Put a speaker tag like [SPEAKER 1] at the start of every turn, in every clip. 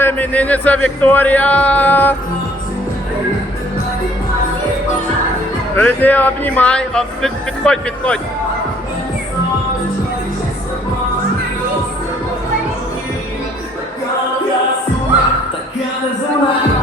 [SPEAKER 1] наша іменинниця Вікторія. Іди, обнімай, об, під, підходь, підходь.
[SPEAKER 2] Така неземна,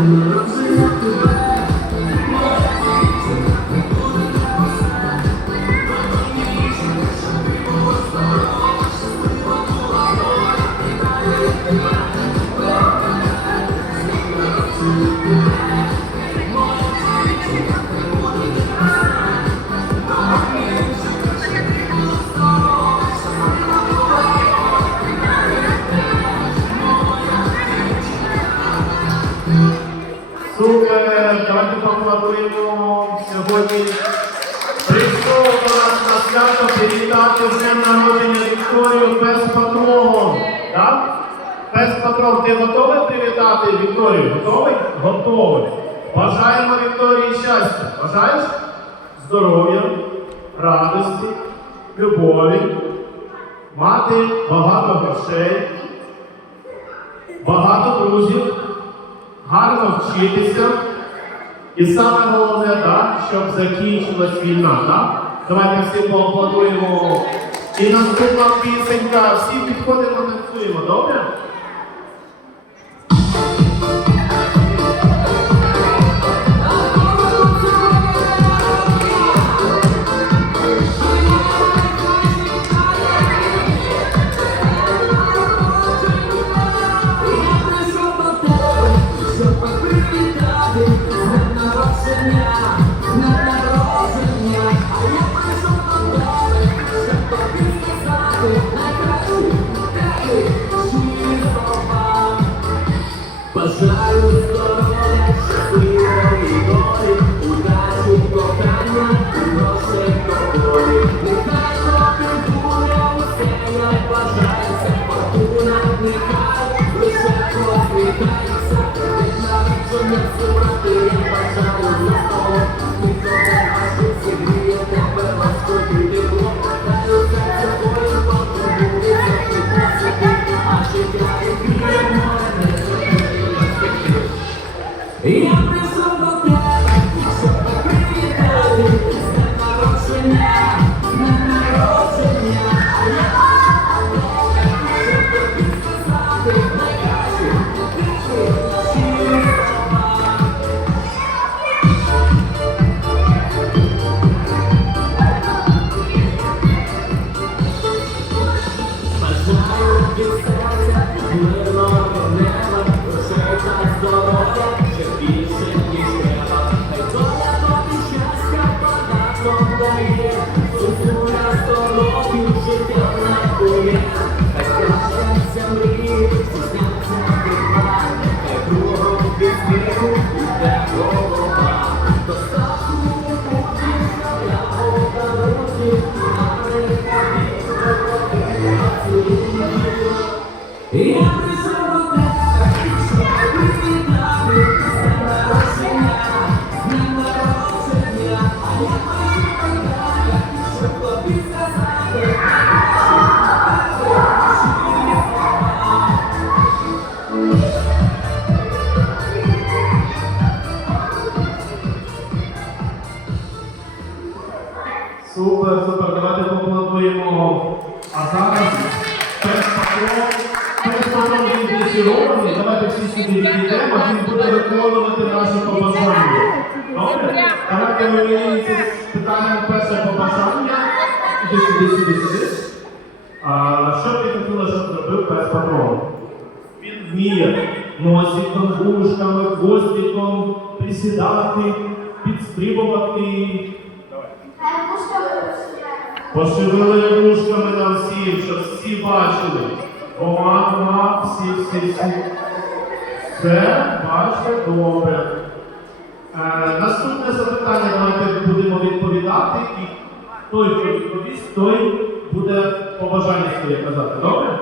[SPEAKER 1] Thank you. Поаплодуємо сьогодні. Прийшов на свято привітати з днем народження Вікторію без патрон. Так? Без патрон, ти готовий привітати Вікторію? Готовий? Готовий. Бажаємо Вікторії щастя. Бажаєш? Здоров'я, радості, любові, мати багато грошей, багато друзів гарно вчитися. І саме головне, так, щоб закінчилась війна. Так? Давайте всі поаплодуємо. І наступна пісенька. Всі підходимо, танцюємо, добре? Патрон? Він вміє носиком, вушками, хвостиком присідати, підстрибувати. Пошевели вушками на всіх, щоб всі бачили. Ома, ома, всі, всі, всі. Все, бачите, добре. Е, наступне запитання давайте будемо відповідати, і той, хто відповість, той буде побажання своє казати. Добре?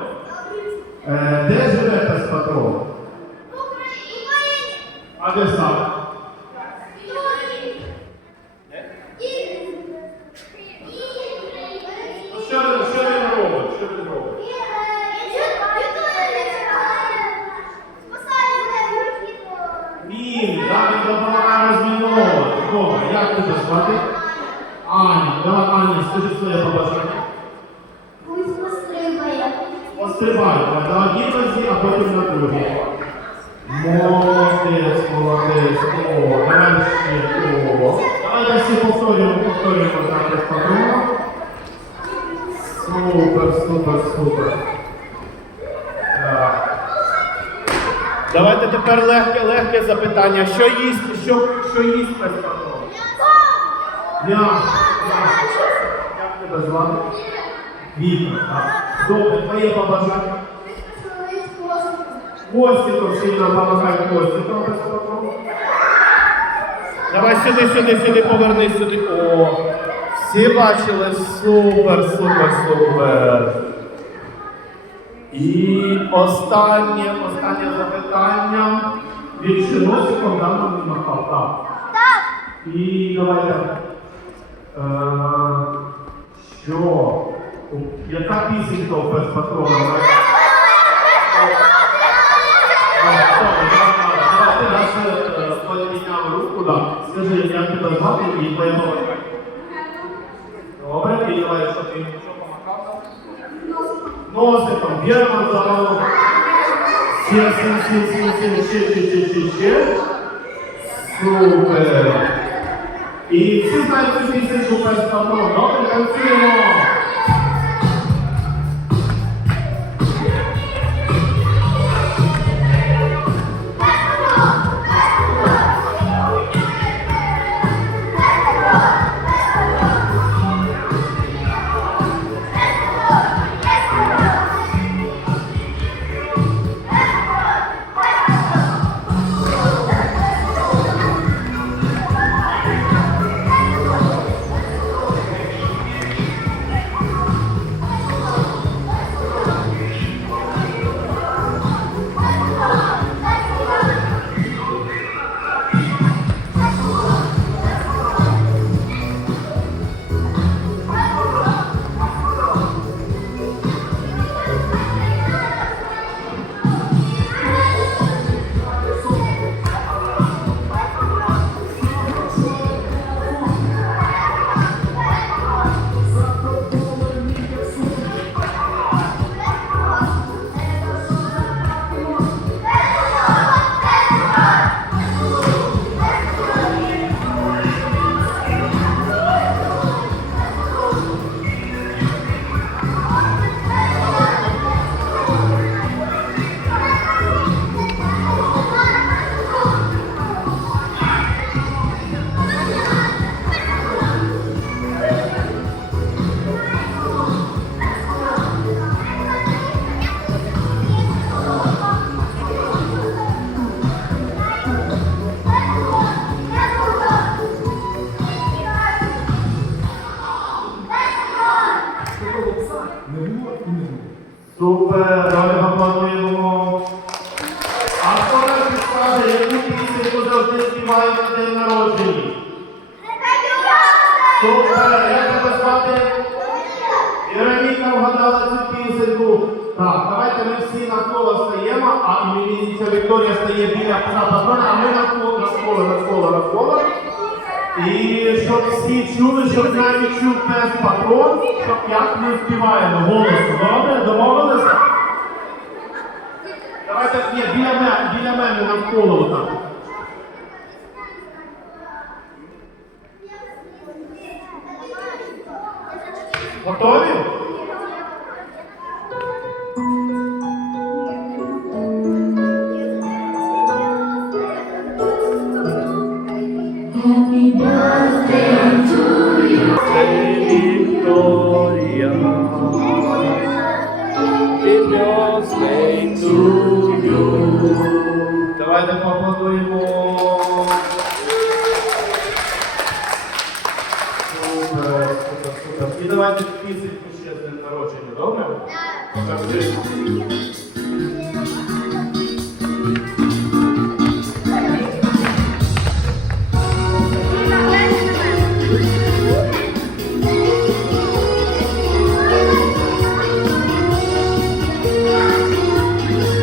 [SPEAKER 1] Е, де живе та спадова? В Україні. А де саме? Пострибай, давай, давай гідності, а потім на другий. Молодець, молодець. О, давай ще. О. Давайте всі повторюємо, повторюємо зараз патрона. Супер, супер, супер. Так. Давайте тепер легке, легке запитання. Що їсть, що, що їсть пес патрон? М'ясо. м'ясо. Як тебе звати? Віка. Так. Добре, твоє побажання. Хвостиком сильно помагай патрон. Давай сюди, сюди, сюди, повернись сюди. О, всі бачили? Супер, супер, супер. І останнє, останнє запитання. Від шиносиком нам не махав. Так. І давайте. Е, що? Яка пісенька у патрона? Ти раз підняв руку, да. Скажи, як тебе звати і твоє побажання. Добре, і давай, що ти? Носиком, вірно, здорово. Ще, ще, ще, ще, ще, ще, ще, ще, ще. Супер. І всі знають цю пісеньку без патрон. Добре, танцюємо. А іменинниця Вікторія стає біля патрона, а ми навколо, навколо, навколо, навколо. І щоб всі чули, щоб навіть чув пес патрон, щоб як ми співаємо голосно. Добре? Домовилися? Давайте ні, біля мене, біля мене навколо отак. Готові? Супер, супер. І давайте пісеньку ще з днем народження, добре? Завжди.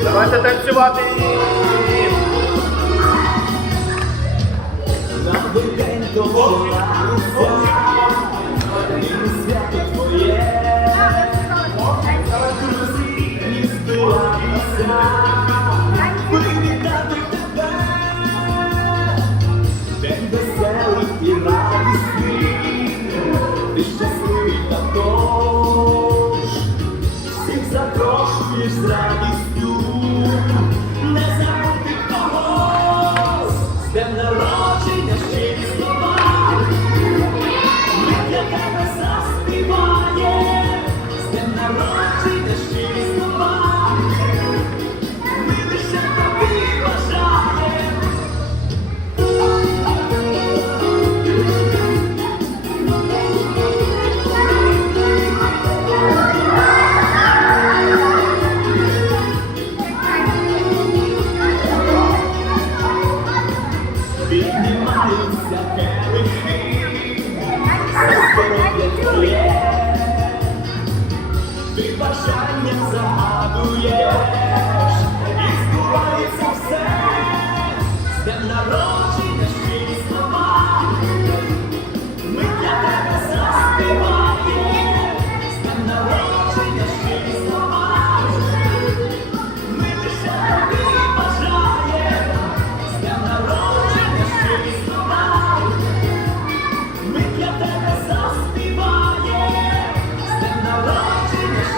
[SPEAKER 1] Давайте танцювати.
[SPEAKER 2] День тебе заспіваємо, з днем народження щирі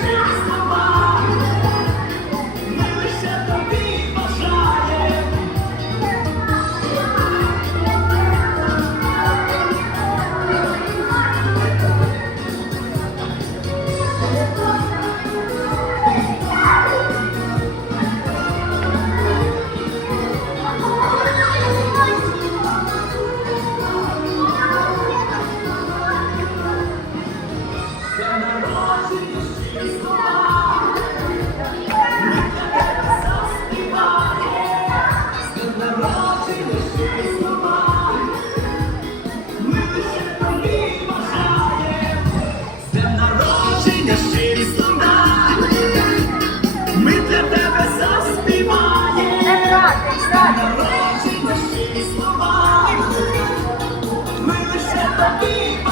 [SPEAKER 2] народження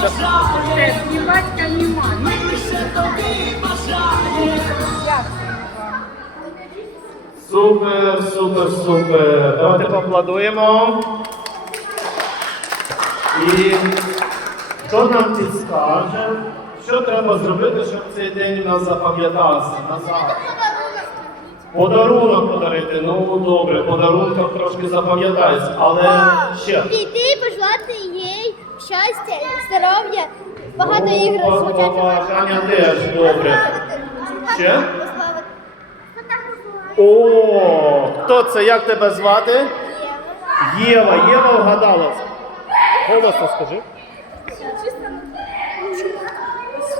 [SPEAKER 2] бажаємо.
[SPEAKER 3] Батька немає.
[SPEAKER 2] Ми лише тобі бажаємо.
[SPEAKER 1] Супер, супер, супер. Давайте поаплодуємо. І хто нам підскаже, що треба зробити, щоб цей день у нас запам'ятався назад? Подарунок подарити. Ну добре, подарунок трошки запам'ятається, але ще.
[SPEAKER 4] Піти, пожелати їй щастя, здоров'я, багато ігор
[SPEAKER 1] О, Побажання теж добре. Ще? О, хто це? Як тебе звати? Єва, Єва вгадала. Голосно скажи.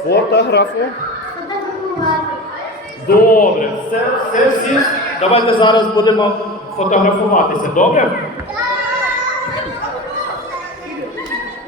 [SPEAKER 1] Фотографу. Добре, все, все, всі. Давайте зараз будемо фотографуватися, добре?